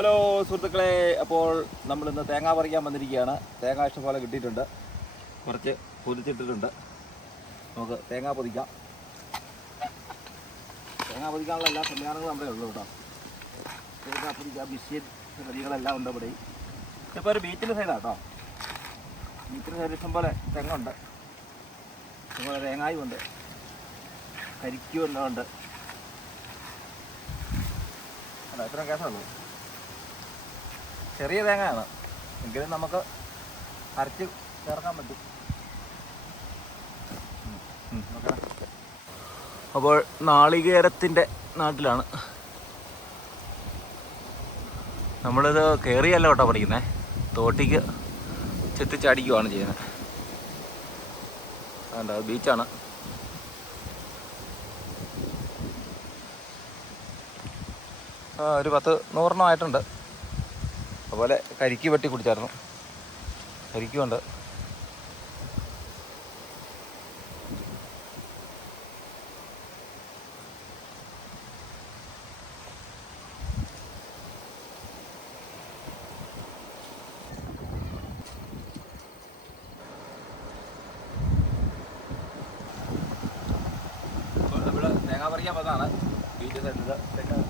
Hello സുഹൃത്തുക്കളെ അപ്പോൾ നമ്മളിന്ന് തേങ്ങ പറിക്കാൻ വന്നിരിക്കുകയാണ്. തേങ്ങ ഇഷ്ടംപോലെ കിട്ടിയിട്ടുണ്ട്. കുറച്ച് പൊതിച്ചിട്ടിട്ടുണ്ട്. നമുക്ക് തേങ്ങ പൊതിക്കാം. തേങ്ങ പൊതിക്കാനുള്ള എല്ലാ സംവിധാനങ്ങളും നമ്മുടെ ഉള്ളൂ കേട്ടോ. തേങ്ങ പൊതിക്കാം മിഷ്യൻ നദികളെല്ലാം ഉണ്ട് ഇവിടെ ഇപ്പോൾ ഒരു ബീച്ചിന്റെ സൈഡാണ് കേട്ടോ. ബീച്ചിന്റെ സൈഡ് ഇഷ്ടംപോലെ തെങ്ങ ഉണ്ട്. ഇഷ്ടംപോലെ തേങ്ങായും ഉണ്ട്. കരിക്കും എല്ലാം ഉണ്ട്. അല്ല ഇത്രയും കേസുള്ളൂ ചെറിയ തേങ്ങയാണ്. എങ്കിലും നമുക്ക് അരച്ച് ചേർക്കാൻ പറ്റും. അപ്പോൾ നാളികേരത്തിന്റെ നാട്ടിലാണ്. നമ്മളിത് കയറിയല്ല കേട്ടോ പഠിക്കുന്നത് തോട്ടിക്ക് ചെത്തിച്ചടിക്കുവാണ് ചെയ്യുന്നത്. വേണ്ട ബീച്ചാണ്. ഒരു പത്ത് നൂറെണ്ണം ആയിട്ടുണ്ട്. അതുപോലെ കരിക്ക് വെട്ടി കുടിച്ചായിരുന്നു. കരിക്കുമുണ്ട് ഇവിടെ തേങ്ങ പറിക്കാൻ വന്നതാണ്. വീട്ടിൽ സൈഡിൽ